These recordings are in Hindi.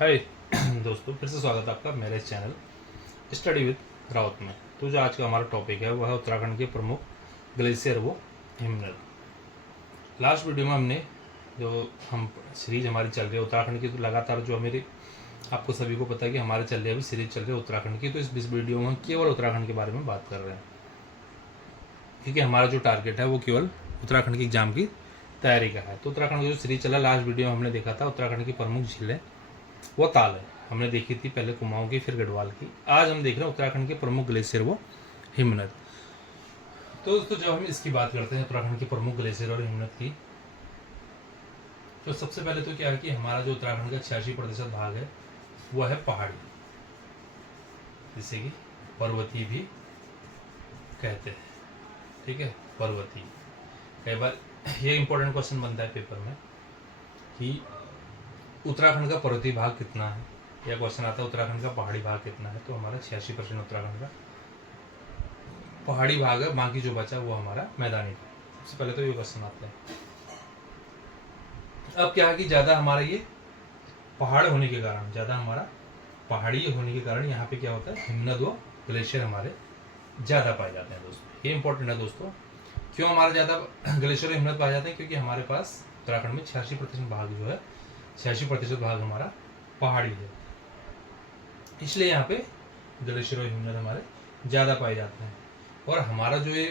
हाय दोस्तों, फिर से स्वागत है आपका मेरे चैनल स्टडी विद राउत में। तो जो आज का हमारा टॉपिक है वो है उत्तराखंड के प्रमुख ग्लेशियर वो हिमनद। लास्ट वीडियो में हमने जो हम सीरीज हमारी चल रही है उत्तराखंड की, तो लगातार जो मेरी आपको सभी को पता है कि हमारे चल रही है अभी सीरीज चल रही है उत्तराखंड की। तो इस वीडियो में हम केवल उत्तराखंड के बारे में बात कर रहे हैं, क्योंकि हमारा जो टारगेट है वो केवल उत्तराखंड की एग्जाम की तैयारी का है। तो उत्तराखंड की जो सीरीज चला, लास्ट वीडियो में हमने देखा था उत्तराखंड की प्रमुख झीलें वो ताल है। हमने देखी थी पहले कुमाऊं की, फिर गढ़वाल की। आज हम देख रहे हैं उत्तराखंड के प्रमुख ग्लेशियर वो हिमनद। तो दोस्तों, जब हम इसकी बात करते हैं उत्तराखंड के प्रमुख ग्लेशियर और हिमनद की, तो सबसे पहले तो क्या है कि हमारा जो उत्तराखंड का 86% भाग है वह है पहाड़ी, जिसे कि पर्वतीय भी कहते हैं। ठीक है, पर्वतीय। कई बार ये इंपॉर्टेंट क्वेश्चन बनता है पेपर में कि उत्तराखंड का पर्वतीय भाग कितना है, या क्वेश्चन आता है उत्तराखंड का पहाड़ी भाग कितना है। तो हमारा 86% उत्तराखंड का पहाड़ी भाग है, बाकी जो बचा वो हमारा मैदानी भाग। सबसे पहले तो ये क्वेश्चन आता है। अब क्या है कि ज़्यादा हमारा ये पहाड़ होने के कारण, ज़्यादा हमारा पहाड़ी होने के कारण यहाँ पे क्या होता है, हिमनद व ग्लेशियर हमारे ज़्यादा पाए जाते हैं दोस्तों। ये इंपॉर्टेंट है दोस्तों। क्यों हमारे ज़्यादा ग्लेशियर और हिमनद पाए जाते हैं? क्योंकि हमारे पास उत्तराखंड में 86% भाग जो है, 86% भाग हमारा पहाड़ी है, इसलिए यहाँ पे ग्लेशियर और हिमनद हमारे ज़्यादा पाए जाते हैं। और हमारा जो ये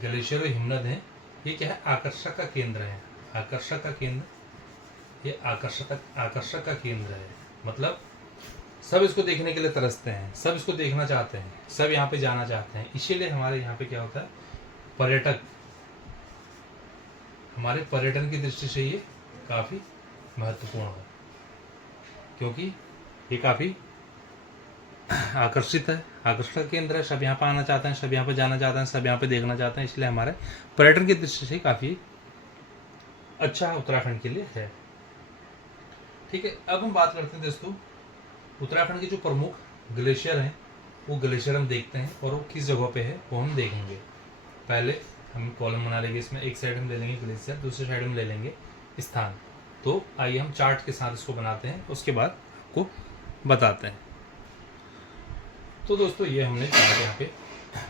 ग्लेशियर और हिमनद है, ये क्या है, आकर्षक का केंद्र है। आकर्षक का केंद्र, ये आकर्षक का केंद्र है। मतलब सब इसको देखने के लिए तरसते हैं, सब इसको देखना चाहते हैं, सब यहाँ पे जाना चाहते हैं। इसीलिए हमारे यहाँ पे क्या होता है, पर्यटक, हमारे पर्यटन की दृष्टि से ये काफ़ी महत्वपूर्ण है, क्योंकि ये काफ़ी आकर्षित है, आकर्षक केंद्र है। सब यहाँ पर आना चाहते हैं, सब यहाँ पे जाना चाहते हैं, सब यहाँ पे देखना चाहते हैं। इसलिए हमारे पर्यटन की दृष्टि से काफ़ी अच्छा उत्तराखंड के लिए है। ठीक है, अब हम बात करते हैं दोस्तों उत्तराखंड के जो प्रमुख ग्लेशियर हैं, वो ग्लेशियर हम देखते हैं और वो किस जगह पे है वो हम देखेंगे। पहले हम कॉलम बना लेंगे, इसमें एक साइड हम ले लेंगे ग्लेशियर, दूसरी साइड हम ले लेंगे स्थान। तो आइए हम चार्ट के साथ इसको बनाते हैं, उसके बाद आपको बताते हैं। तो दोस्तों, ये हमने चार्ट यहाँ पे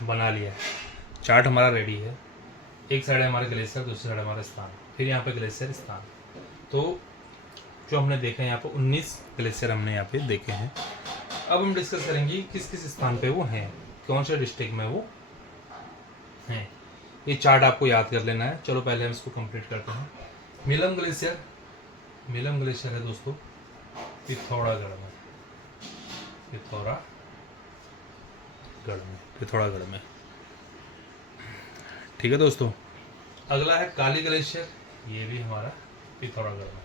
बना लिया है। चार्ट हमारा रेडी है। एक साइड है हमारा ग्लेशियर, दूसरी साइड हमारा स्थान, फिर यहाँ पे ग्लेशियर स्थान। तो जो हमने देखा है यहाँ पे 19 ग्लेशियर हमने यहाँ पे देखे हैं। अब हम डिस्कस करेंगे किस किस स्थान पे वो हैं, कौन से डिस्ट्रिक्ट में वो हैं। ये चार्ट आपको याद कर लेना है। चलो पहले हम इसको कंप्लीट करते हैं। मिलम ग्लेशियर, मिलम ग्लेशियर है दोस्तों पिथौरागढ़ में, पिथौरागढ़ में। ठीक है दोस्तों। अगला है काली ग्लेशियर, ये भी हमारा पिथौरागढ़ में।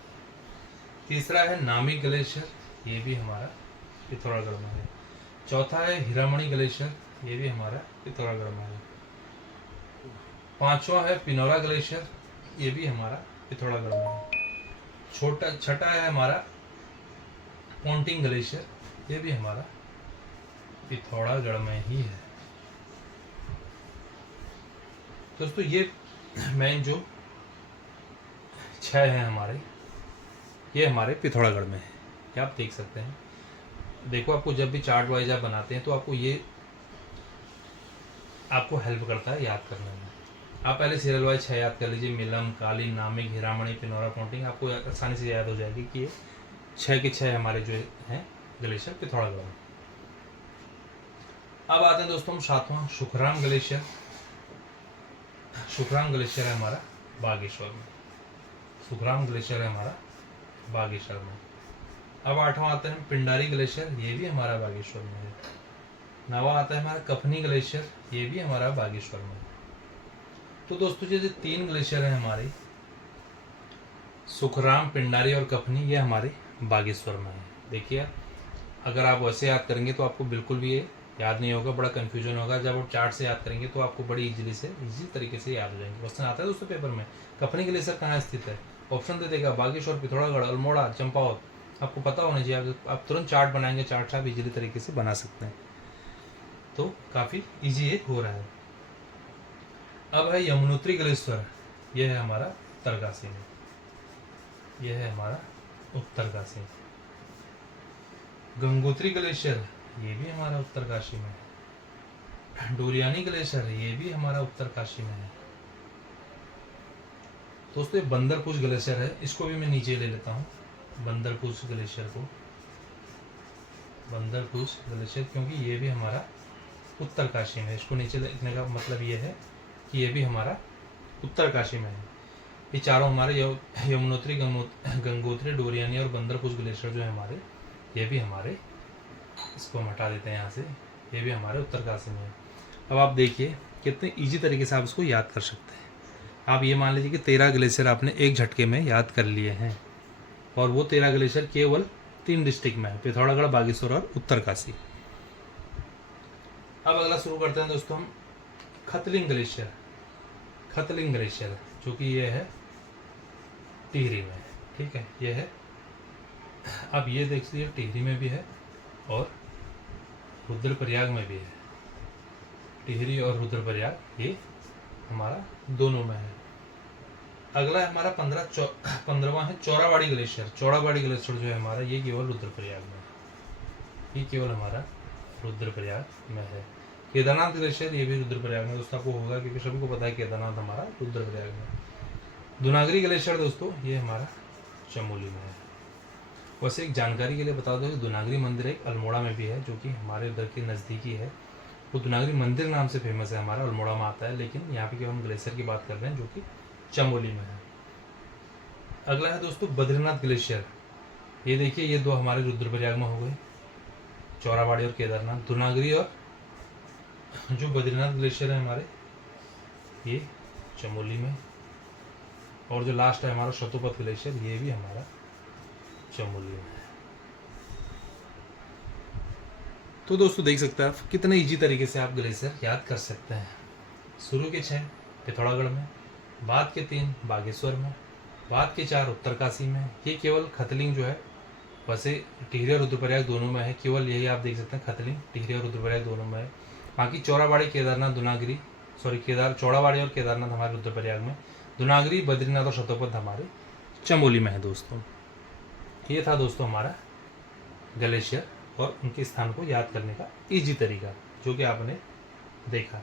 तीसरा है नामी ग्लेशियर, ये भी हमारा पिथौरागढ़ में है। चौथा है हीरामणि ग्लेशियर, ये भी हमारा पिथौरागढ़ में है। पांचवा है पिनौरा ग्लेशियर, ये भी हमारा पिथौरागढ़ में है। छठा है हमारा पोंटिंग ग्लेशियर, ये भी हमारा पिथौरागढ़ में ही है। दोस्तों, ये मेन जो 6 हैं हमारे, ये हमारे पिथौरागढ़ में है। क्या आप देख सकते हैं। देखो, आपको जब भी चार्ट वाइज आप बनाते हैं तो आपको ये आपको हेल्प करता है याद करने में। आप पहले सीरियल वाइज 6 याद कर लीजिए, मिलम, काली, नामिक, हीरामणि, पिनौरा, पोंटिंग। आपको आसानी से याद हो जाएगी कि ये 6 के 6 हमारे जो हैं ग्लेशियर पिथौरागढ़ में। अब आते हैं दोस्तों हम 7वां सुखराम ग्लेशियर। सुखराम ग्लेशियर है हमारा बागेश्वर में। सुखराम ग्लेशियर है हमारा बागेश्वर में। अब 8वां आता है पिंडारी ग्लेशियर, ये भी हमारा बागेश्वर में है। 9वां आता है हमारा कफनी ग्लेशियर, ये भी हमारा बागेश्वर में। तो दोस्तों, ये जो 3 ग्लेशियर हैं हमारे, सुखराम, पिंडारी और कफनी, ये हमारे बागेश्वर में है। देखिए, अगर आप वैसे याद करेंगे तो आपको बिल्कुल भी ये याद नहीं होगा, बड़ा कन्फ्यूजन होगा। जब आप चार्ट से याद करेंगे तो आपको बड़ी इजी तरीके से याद हो जाएंगे। क्वेश्चन आता है दोस्तों पेपर में, कफनी ग्लेशियर कहाँ स्थित है, ऑप्शन दे देगा बागेश्वर, पिथौरागढ़, अल्मोड़ा, चंपावत। आपको पता होना चाहिए। आप तुरंत चार्ट बनाएंगे, चार्ट से आप इजीली तरीके से बना सकते हैं। तो काफ़ी इजी ये हो रहा है। अब है यमुनोत्री ग्लेशियर, यह है हमारा उत्तरकाशी में, यह है हमारा उत्तरकाशी। गंगोत्री ग्लेशियर ये भी हमारा उत्तरकाशी में है। डोरियानी ग्लेशियर ये भी हमारा उत्तरकाशी में है। दोस्तों ये बंदरपुर ग्लेशियर है, इसको भी मैं नीचे ले लेता हूँ। बंदरपुर ग्लेशियर को, बंदरपुर ग्लेशियर, क्योंकि ये भी हमारा उत्तरकाशी में है। इसको नीचे लिखने का मतलब ये है कि ये भी हमारा उत्तरकाशी में है। ये चारों हमारे यमुनोत्री, गंगोत्री, डोरियानी और बंदरपुर ग्लेशियर जो है हमारे, ये भी हमारे, इसको हम हटा देते हैं यहाँ से, ये भी हमारे उत्तरकाशी में है। अब आप देखिए कितने इजी तरीके से आप इसको याद कर सकते हैं। आप ये मान लीजिए कि 13 ग्लेशियर आपने एक झटके में याद कर लिए हैं, और वो 13 ग्लेशियर केवल 3 डिस्ट्रिक्ट में है, पिथौरागढ़, बागेश्वर और उत्तरकाशी। अब अगला शुरू करते हैं दोस्तों हम खतलिंग ग्लेशियर। खतलिंग ग्लेशियर जो कि ये है टिहरी में, ठीक है, ये है। अब ये देख लीजिए टिहरी में भी है और रुद्रप्रयाग में भी है। टिहरी और रुद्रप्रयाग ये हमारा दोनों में है। अगला है हमारा 15वां है चौराबाड़ी ग्लेशियर। चौराबाड़ी ग्लेशियर जो है हमारा, ये केवल रुद्रप्रयाग में है, ये केवल हमारा रुद्रप्रयाग में है। केदारनाथ ग्लेशियर ये भी रुद्रप्रयाग में, दोस्तों आपको होगा क्योंकि सभी को पता है केदारनाथ हमारा रुद्रप्रयाग में। दुनागरी ग्लेशियर दोस्तों ये हमारा चमोली में है। वैसे एक जानकारी के लिए बता दो कि दुनागरी मंदिर एक अल्मोड़ा में भी है, जो कि हमारे उधर के नज़दीकी है। वो दुनागरी मंदिर नाम से फेमस है, हमारा अल्मोड़ा में आता है, लेकिन यहाँ पे हम ग्लेशियर की बात कर रहे हैं जो कि चमोली में है। अगला है दोस्तों बद्रीनाथ ग्लेशियर। ये देखिए ये दो हमारे रुद्रप्रयाग में हो गए, चौराबाड़ी और केदारनाथ। दुनागरी और जो बद्रीनाथ ग्लेशियर है हमारे, ये चमोली में। और जो लास्ट है हमारा शतुपथ ग्लेशियर, ये भी हमारा चमोली में है। तो दोस्तों देख सकते हैं आप कितने इजी तरीके से आप ग्लेशियर याद कर सकते हैं। शुरू के 6 पिथौरागढ़ में, बाद के 3 बागेश्वर में, बाद के 4 उत्तरकाशी में। ये केवल खतलिंग जो है, वैसे टिहरी और रुद्रप्रयाग दोनों में है, केवल यही आप देख सकते हैं खतलिंग टिहरी और रुद्रप्रयाग दोनों में है। बाकी चौराबाड़ी, केदारनाथ, दुनागरी, चौराबाड़ी और केदारनाथ हमारे रुद्रप्रयाग में, दुनागरी, बद्रीनाथ और शतुपथ हमारे चमोली में है। दोस्तों ये था दोस्तों हमारा ग्लेशियर और उनके स्थान को याद करने का इजी तरीका, जो कि आपने देखा।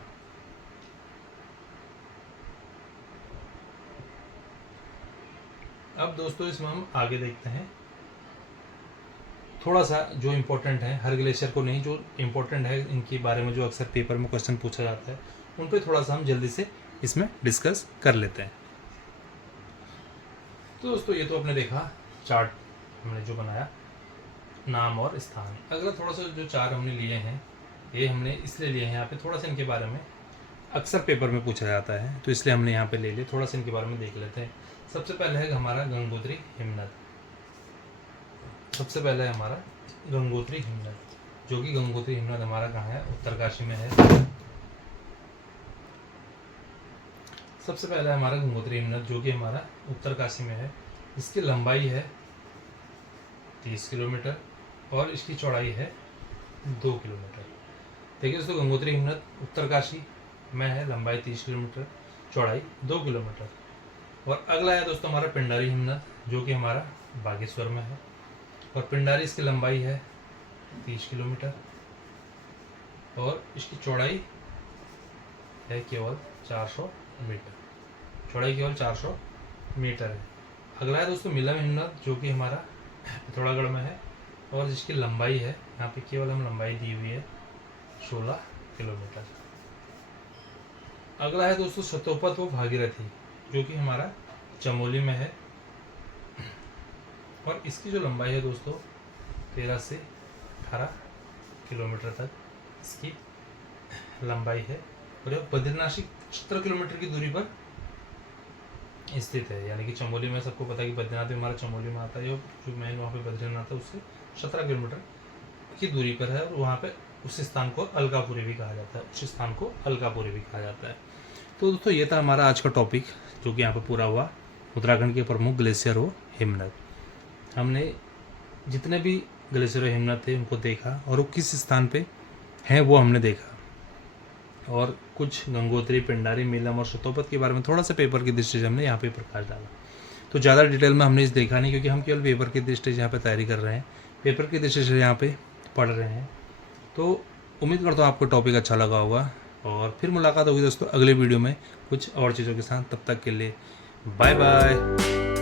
अब दोस्तों इसमें हम आगे देखते हैं थोड़ा सा जो इम्पोर्टेंट है, हर ग्लेशियर को नहीं, जो इम्पोर्टेंट है इनके बारे में, जो अक्सर पेपर में क्वेश्चन पूछा जाता है, उन पे थोड़ा सा हम जल्दी से इसमें डिस्कस कर लेते हैं। तो दोस्तों ये तो आपने देखा चार्ट हमने जो बनाया, नाम और स्थान। अगला थोड़ा सा जो 4 हमने लिए हैं, ये हमने इसलिए लिए हैं यहाँ पे, थोड़ा सा इनके बारे में अक्सर पेपर में पूछा जाता है, तो इसलिए हमने यहाँ पे ले लिए। थोड़ा सा इनके बारे में देख लेते हैं। सबसे पहले है हमारा गंगोत्री हिमनद। सबसे पहले है हमारा गंगोत्री हिमनद, जो कि गंगोत्री हिमनद हमारा कहाँ है, उत्तरकाशी में है। सबसे पहले हमारा गंगोत्री हिमनद जो कि हमारा उत्तरकाशी में है। इसकी लंबाई है 30 किलोमीटर और इसकी चौड़ाई है 2 किलोमीटर। देखिए दोस्तों गंगोत्री हिमनद उत्तरकाशी में है, लंबाई 30 किलोमीटर, चौड़ाई 2 किलोमीटर। और अगला है दोस्तों हमारा पिंडारी हिमनद, जो कि हमारा बागेश्वर में है, और पिंडारी इसकी लंबाई है 30 किलोमीटर और इसकी चौड़ाई है केवल 400 मीटर। चौड़ाई केवल 400 मीटर है। अगला है दोस्तों मिलम हिमनद, जो कि हमारा पिथौरागढ़ में है और जिसकी लंबाई है, यहाँ पे केवल हम लंबाई दी हुई है 16 किलोमीटर। अगला है दोस्तों शतुपथ व भागीरथी, जो कि हमारा चमोली में है और इसकी जो लंबाई है दोस्तों 13 से 18 किलोमीटर तक इसकी लंबाई है। और यह बद्रीनाथ से 17 किलोमीटर की दूरी पर स्थित है। यानी कि चमोली में सबको पता है कि बद्रीनाथ भी हमारा चमोली में आता है, जो मेन वहाँ पे बद्रीनाथ है उससे 17 किलोमीटर की दूरी पर है। और वहाँ पे उस स्थान को अलकापुरी भी कहा जाता है, उस स्थान को अलकापुरी भी कहा जाता है। तो दोस्तों ये था हमारा आज का टॉपिक, जो कि यहाँ पे पूरा हुआ, उत्तराखंड के प्रमुख ग्लेशियर व हिमनद। हमने जितने भी ग्लेशियर व हिमनद थे उनको देखा और वो किस स्थान पे हैं वो हमने देखा, और कुछ गंगोत्री, पिंडारी, मिलम और शतुपथ के बारे में थोड़ा सा पेपर की दृष्टि से हमने यहाँ पे प्रकाश डाला। तो ज़्यादा डिटेल में हमने इस देखा नहीं, क्योंकि हम केवल पेपर की दृष्टि से यहाँ पे तैयारी कर रहे हैं। पेपर की दृष्टि से यहाँ पे पढ़ रहे हैं। तो उम्मीद करता हूँ आपको टॉपिक अच्छा लगा होगा, और फिर मुलाकात होगी दोस्तों अगले वीडियो में कुछ और चीज़ों के साथ। तब तक के लिए बाय बाय।